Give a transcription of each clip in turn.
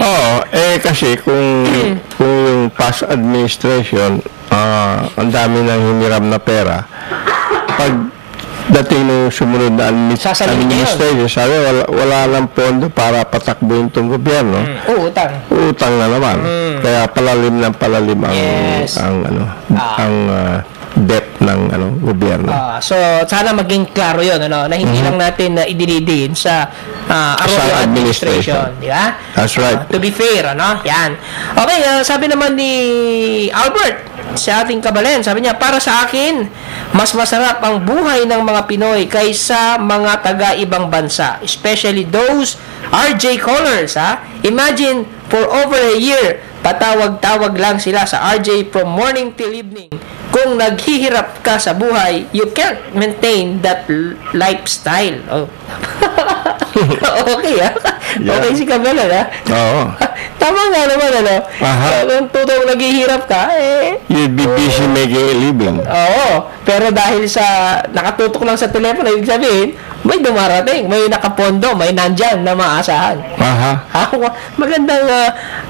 Oo, kasi kung yung past administration, ang dami nang hiniram na pera, pag dating ng sumunod na administration, sabi, wala lang pondo para patakbuhin itong gobyerno. Utang. Utang na naman. Kaya palalim ng palalim ang debt ng gobyerno. So sana maging klaro 'yon, na hindi lang natin idinidiin sa Arroyo administration, di ba? That's right. To be fair, yan. Okay, sabi naman ni Albert sa ating kabalen, sabi niya, para sa akin, mas masarap ang buhay ng mga Pinoy kaysa mga taga-ibang bansa, especially those RJ callers, Imagine, for over a year, patawag-tawag lang sila sa RJ from morning till evening. Kung naghihirap ka sa buhay, you can't maintain that lifestyle. Okay, Okay si Kabela, Oo. Tama nga naman, Kung totoong naghihirap ka, you'd be busy making a living. Oo. Pero dahil sa nakatutok lang sa telepono, ibig sabihin, may dumarating, may nakapondo, may nandyan na maasahan. Magandang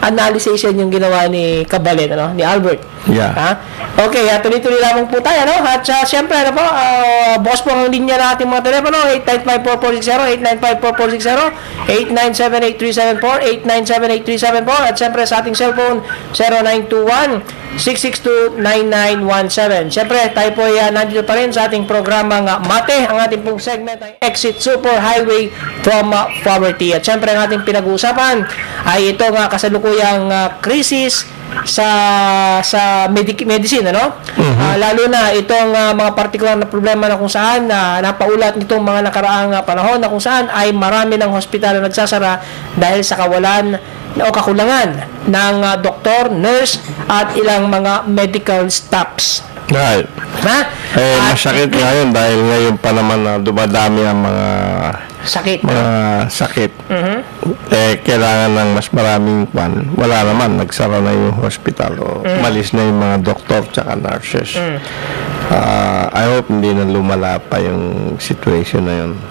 analysis yung ginawa ni Kabalet, ni Albert. Yeah. Okay, tuloy-tuloy lamang po tayo, At siyempre, boss po ang linya na ating mga telepono, 895-4460, 897-8374, 897-8374, at siyempre sa ating cellphone, 0921-662-9917. Siyempre, tayo po nandito pa rin sa ating programang Mate. Ang ating pong segment ay Exit Super Highway from Poverty. At siyempre, ang ating pinag-uusapan ay ito nga kasalukuyang krisis sa medicine, lalo na itong mga partikular na problema na kung saan napaulat nitong mga nakaraang panahon na kung saan ay marami ng hospital na nagsasara dahil sa kawalan o kakulangan ng doktor, nurse at ilang mga medical staffs. Right. Masakit ngayon dahil ngayon pa naman na dumadami ang mga sakit. Kailangan ng mas maraming wala naman, nagsara na yung hospital o malis na yung mga doktor tsaka nurses. I hope hindi na lumala pa yung situation na yun.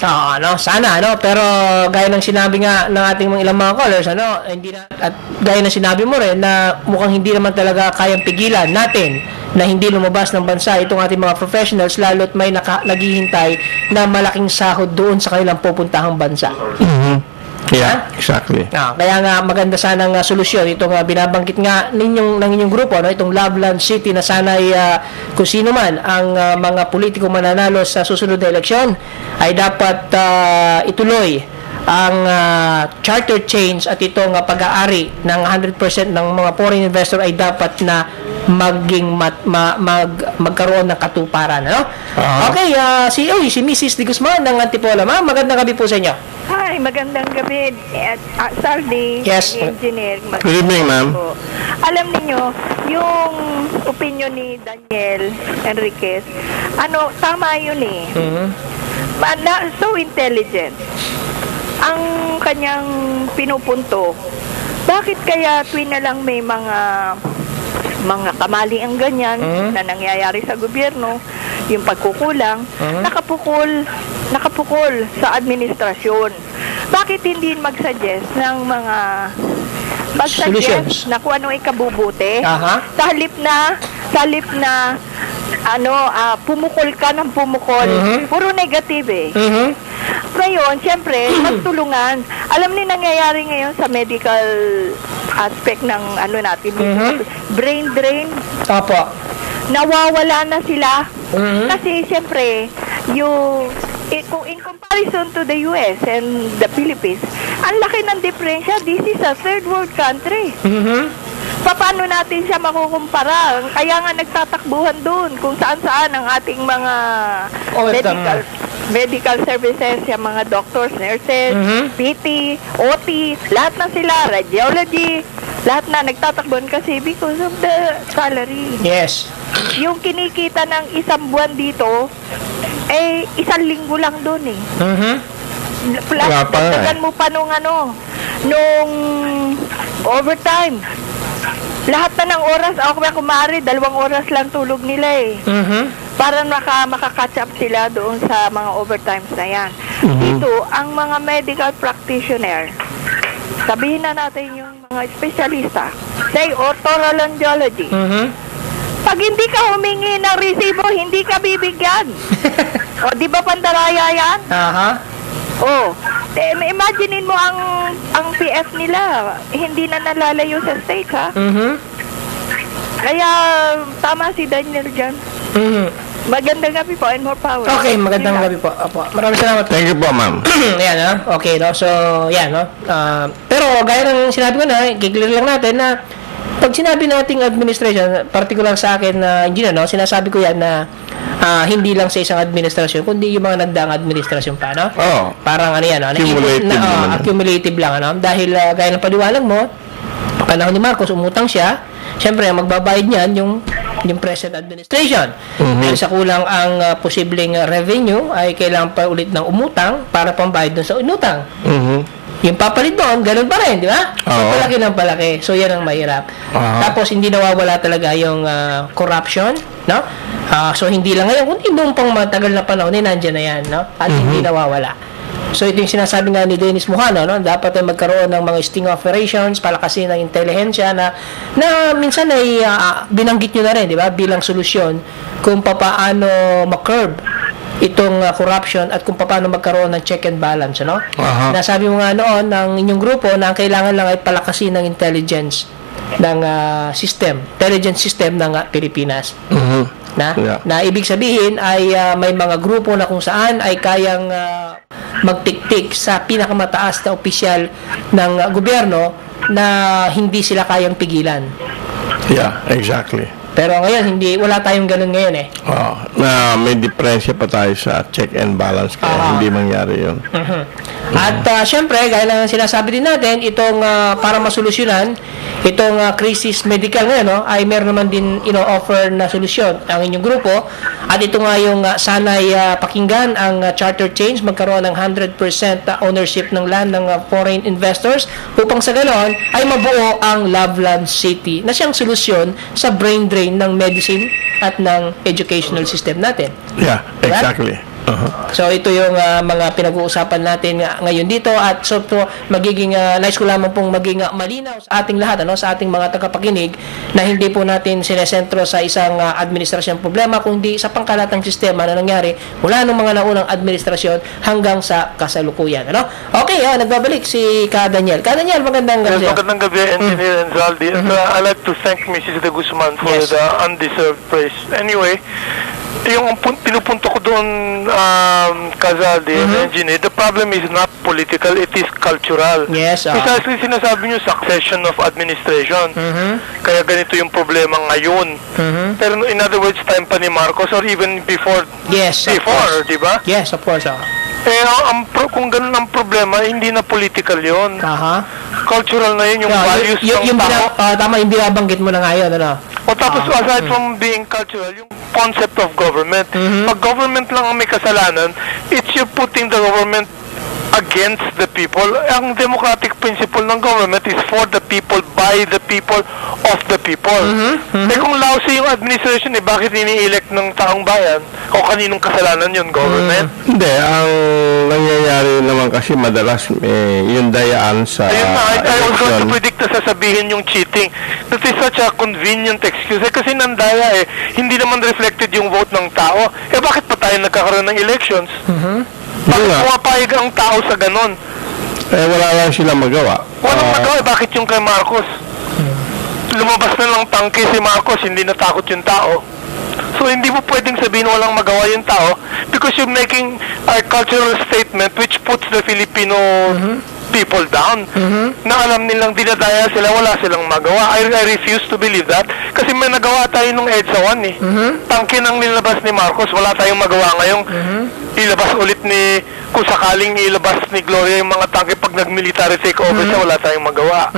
Sana, pero gaya ng sinabi nga ng ating mga ilang mga callers, hindi na, at gaya ng sinabi mo rin na mukhang hindi naman talaga kayang pigilan natin na hindi lumabas ng bansa itong ating mga professionals, lalo't may naghihintay na malaking sahod doon sa kanilang pupuntahang bansa. Yeah, exactly. Kaya nga maganda sanang solusyon itong binabanggit nga ng inyong grupo, itong Loveland City, na sana'y kung sino man ang mga politiko mananalo sa susunod na eleksyon ay dapat ituloy ang charter change, at itong pag-aari ng 100% ng mga foreign investor ay dapat na magkaroon ng katuparan. Okay, si Mrs. De Guzman ng Antipolo. Ma'am, magandang gabi po sa inyo. Hi, magandang gabi. Sardi, yes, engineer. Good evening, ma'am. Alam niyo, yung opinion ni Daniel Enriquez, tama yun so intelligent. Ang kanyang pinupunto, bakit kaya tuwing na lang may mga kamali ang ganyan na nangyayari sa gobyerno, yung pagkukulang, nakapukol sa administrasyon. Bakit hindi mag-suggest ng mga solutions na kung ano ikabubuti? Sa halip na pumukol ka ng pumukol, puro negative Ngayon, siyempre, magtulungan. Alam niyo nangyayari ngayon sa medical aspect ng natin, brain drain. Nawawala na sila. Kasi siyempre, kung in comparison to the US and the Philippines, ang laki ng diferensya. This is a third world country. Paano natin siya makukumpara? Kaya nga nagtatakbuhan doon kung saan-saan ang ating mga medical services, yung mga doctors, nurses, PT, OT, lahat na sila, radiology, lahat na nagtatakbuhan kasi because of the salary. Yes. Yung kinikita ng isang buwan dito, isang linggo lang doon Plus, dagdagan mo pa nung overtime. Lahat na ng oras, ako kumari, 2 oras lang tulog nila para makaka-catch up sila doon sa mga overtimes na yan. Dito, ang mga medical practitioner, sabihin na natin yung mga espesyalista, say otolaryngology. Pag hindi ka humingi ng resibo, hindi ka bibigyan. O, di ba pandaraya yan? Oh, imaginein mo ang PF nila, hindi na nalalayo sa states, ha? Kaya, tama si Daniel dyan. Magandang gabi po and more power. Okay, magandang gabi po. Opo. Maraming salamat. Thank you po, ma'am. Yan, no? Okay, no? So, yan, no? Pero, gaya ng sinabi ko na, kiklear lang natin na pag sinabi nating administration, particular sa akin na engineer, no? Sinasabi ko yan na hindi lang sa isang administrasyon, kundi yung mga nagdaang administrasyon pa, no? Oh. Parang ano yan, no? Accumulative lang, ano? Dahil, gaya ng paliwanag mo, panahon ni Marcos, umutang siya, siyempre, ang magbabayad niyan yung present administration. Dahil sa kulang ang posibleng revenue, ay kailangan pa ulit ng umutang para pambayad dun sa inutang. Yung papalit doon, ganun pa rin, di ba? So, palaki ng palaki. So, yan ang mahirap. Tapos, hindi nawawala talaga yung corruption, no? So, hindi lang ngayon, kundi noong pang matagal na panahon, nandiyan na yan, no? At hindi nawawala. So, ito yung sinasabi nga ni Dennis Mujano, no? Dapat ay magkaroon ng mga sting operations, palakasin ng intelihensya na minsan ay binanggit nyo na rin, di ba? Bilang solusyon kung paano ma-curb itong corruption at kung paano magkaroon ng check and balance, no? Nasabi mo nga noon ng inyong grupo na ang kailangan lang ay palakasin ng intelligence ng intelligence system ng Pilipinas. Na ibig sabihin ay may mga grupo na kung saan ay kayang magtiktik sa pinakamataas na opisyal ng gobyerno na hindi sila kayang pigilan. Yeah, exactly. Pero ngayon, wala tayong ganun ngayon eh. Na may diferensya pa tayo sa check and balance kaya hindi mangyari yun. At syempre, gaya lang sinasabi din natin, itong para masolusyonan, itong crisis medical ngayon, no, ay meron naman din offer na solusyon ang inyong grupo. At ito nga yung sanay pakinggan ang charter change, magkaroon ng 100% ownership ng land ng foreign investors upang sa ganoon ay mabuo ang Loveland City na siyang solusyon sa brain drain ng medicine at ng educational system natin. Yeah, exactly. So ito yung mga pinag-uusapan natin ngayon dito at so magiging nais ko lamang pong maging malinaw sa ating lahat, sa ating mga tagapakinig na hindi po natin sinesentro sa isang administrasyong problema kundi sa pangkalatang sistema na nangyari mula nung mga naunang administrasyon hanggang sa kasalukuyan. Okay, nagbabalik si Ka Daniel. Ka Daniel, magandang gabi. Magandang gabi, Engineer Enzaldi. I'd like to thank Mrs. De Guzman for the undeserved praise. Anyway, yung pinupunto ko doon, Kazaldi, Engineer, the problem is not political, it is cultural. Yes. Precisely sinasabi nyo, succession of administration. Kaya ganito yung problema ngayon. Pero in other words, time pa ni Marcos or even before, di ba? Yes, of course. Kung ganun ang problema, hindi na political yun. Cultural na yun, yung values ng tao. Tama, yung binabanggit mo na ngayon, O tapos, aside from being cultural, yung concept of government. Pag government lang ang may kasalanan, it's you putting the government against the people. Ang democratic principle ng government is for the people, by the people, of the people. Kung lousy yung administration, bakit ini-elect ng taong bayan? O kaninong kasalanan yun, government? Hindi, ang nangyayari naman kasi madalas yung dayaan sa ayun na, I was going to predict na sasabihin yung cheating. That is such a convenient excuse. Kasi nandaya hindi naman reflected yung vote ng tao. Bakit pa tayo nagkakaroon ng elections? Bakit pumapayag ang tao sa ganon? Wala lang sila magawa. Walang magawa, bakit yung kay Marcos? Lumabas na lang tangke si Marcos, hindi natakot yung tao. So, hindi mo pwedeng sabihin walang magawa yung tao because you're making a cultural statement which puts the Filipino people down na alam nilang dinadaya sila, wala silang magawa. I refuse to believe that kasi may nagawa tayo nung EDSA 1 Tangke nang nilabas ni Marcos, wala tayong magawa ngayong ilabas ulit kung sakaling ilabas ni Gloria yung mga tangke pag nag-military takeover siya, wala tayong magawa.